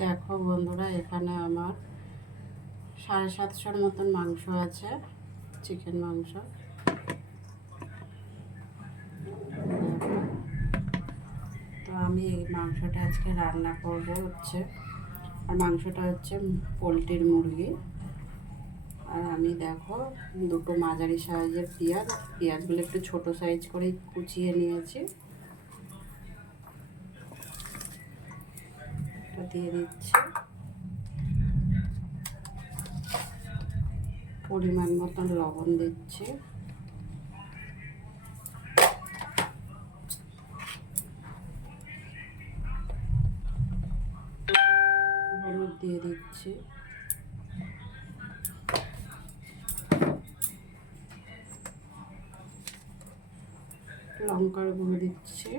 দেখো বন্ধুরা, এখানে আমার 750 মতন মাংস আছে, চিকেন মাংস। তো আমি এই মাংসটা আজকে রান্না করব হচ্ছে, আর মাংসটা হচ্ছে পোলট্রির মুরগি। আর আমি দেখো দুটো মাঝারি সাইজের পেঁয়াজগুলো একটু ছোট সাইজ করে কুচিয়ে নিয়েছি, এটা দিয়ে দিচ্ছি। পরিমাণ মতন লবণ দিচ্ছি, হলুদ দিয়ে দিচ্ছি, লঙ্কার গুঁড়ো দিচ্ছি,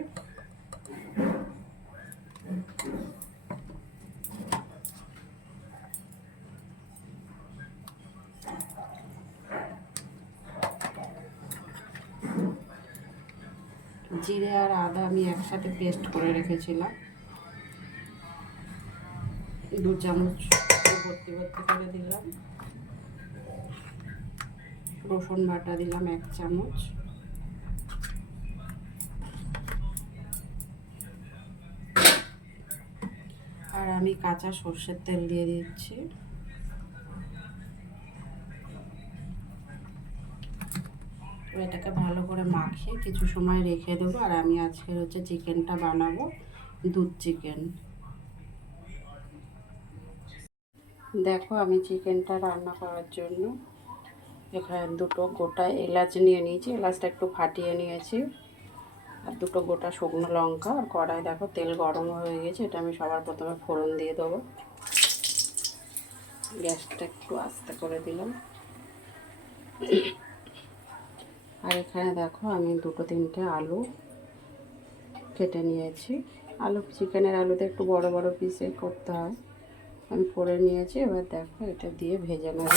জিরে আর আদা আমি একসাথে পেস্ট করে রেখেছিলাম, 2 চামচ ভর্তি করে দিলাম। রসুন বাটা দিলাম 1 চামচ, আর আমি কাঁচা সর্ষের তেল দিয়ে দিচ্ছি। এটাকে ভালো করে মাখিয়ে কিছু সময় রেখে দেবো। আর আমি আজকে হচ্ছে চিকেনটা বানাবো, দুধ চিকেন। দেখো আমি চিকেনটা রান্না করার জন্য এখানে 2টো গোটা এলাচ নিয়ে নিয়েছি, এলাচটা একটু ফাটিয়ে নিয়েছি, আর 2টো গোটা শুকনো লঙ্কা। আর কড়াই দেখো তেল গরম হয়ে গেছে, এটা আমি সবার প্রথমে ফোড়ন দিয়ে দেবো। গ্যাসটা একটু আস্তে করে দিলাম। আর এখানে দেখো আমি 2-3টে আলু কেটে নিয়েছি। চিকেনের আলুতে একটু বড় বড় পিসে করতে হয়, আমি করে নিয়েছি। এবার দেখো এটা দিয়ে ভেজে নেব।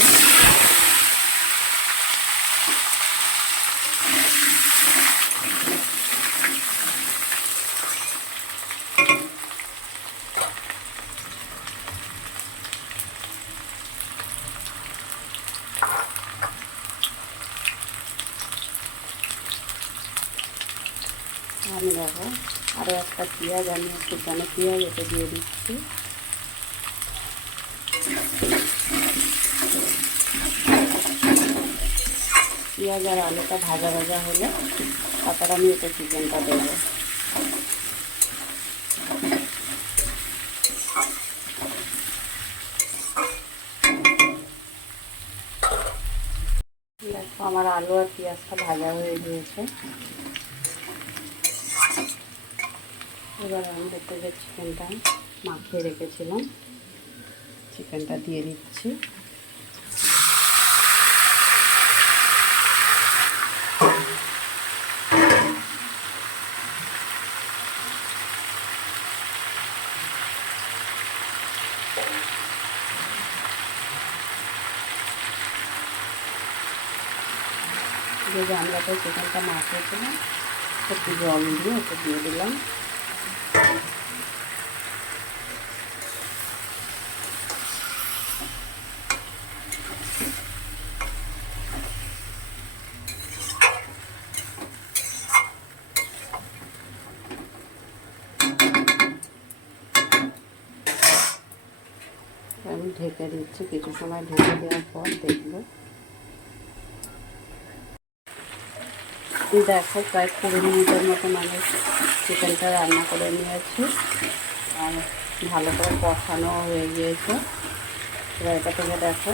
আমি দেখো আরও একটা পেঁয়াজ, আমি একটু পেঁয়াজ এটা দিয়ে দিচ্ছি। পেঁয়াজ আর আলুটা ভাজা ভাজা হলে তারপর আমি এটা চিকেনটা দেবো। দেখো আমার আলু আর পেঁয়াজটা ভাজা হয়ে গিয়েছে। এবার আমি দেখতে যে চিকেনটা মাখিয়ে রেখেছিলাম, চিকেনটা দিয়ে দিচ্ছি। যে গামলাতে চিকেনটা মাখিয়েছিলাম একটু জল দিয়ে ওটা দিয়ে দিলাম। আমি ঢেকে দিচ্ছি, কিছু সময় ঢেকে দেওয়ার পর দেখবো। দেখো প্রায় 20 মিনিটের মতন আমি চিকেনটা রান্না করে নিয়েছি, আর ভালো করে কষানো হয়ে গিয়েছে। এবার এটা থেকে দেখো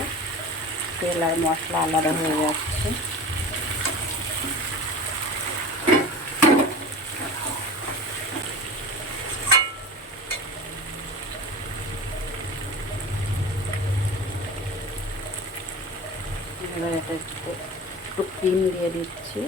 তেল আর মশলা আলাদা হয়ে যাচ্ছে। এবার এটা একটু ক্রিম দিয়ে দিচ্ছি।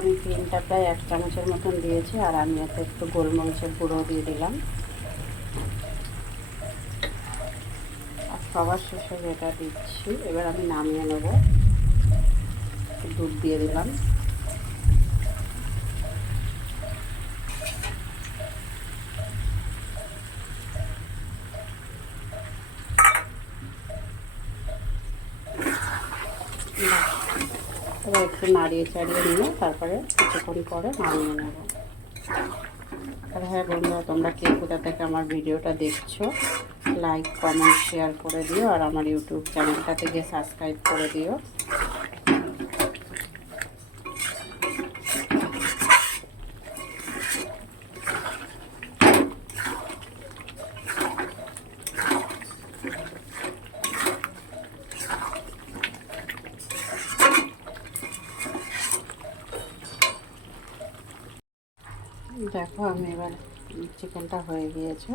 আমি ক্রিমটা প্রায় 1 চামচের মতন দিয়েছি, আর আমি এতে একটু গোলমরিচের গুঁড়ো দিয়ে দিলাম। আর সবার শেষে যেটা দিচ্ছি, এবার আমি নামিয়ে নেব। দুধ দিয়ে দিলাম। এবার একটু নাড়িয়ে চাড়িয়ে নিয়ে তারপরে কিছুক্ষণ পরে নামিয়ে নেব। আর হ্যাঁ বন্ধুরা, তোমরা কে কোথা থেকে আমার ভিডিওটা দেখছো, লাইক কমেন্ট শেয়ার করে দিও, আর আমার ইউটিউব চ্যানেলটাতে গিয়ে সাবস্ক্রাইব করে দিও। দেখো আমি এবার চিকেনটা হয়ে গিয়েছে।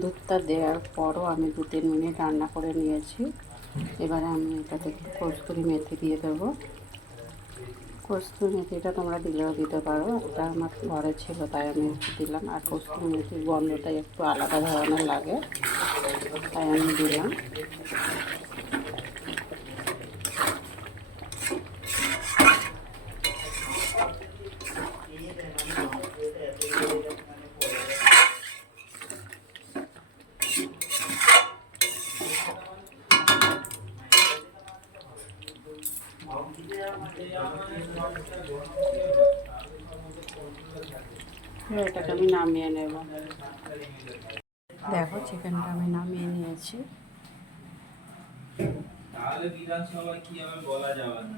দুধটা দেওয়ার পরও আমি 2-3 মিনিট রান্না করে নিয়েছি। এবারে আমি এটাতে একটু কস্তুরি মেথি দিয়ে দেবো। কস্তুরি মেথিটা তোমরা দিলেও দিতে পারো, এটা আমার ঘরে ছিল তাই আমি দিলাম। আর কস্তুরি মেথির গন্ধটাই একটু আলাদা ধরনের লাগে, তাই আমি দিলাম। এটাকে আমি নামিয়ে নেব। দেখো চিকেনটা আমি নামিয়ে নিয়েছি। তাহলে বিধানসভা কি হবে বলা যাবে না।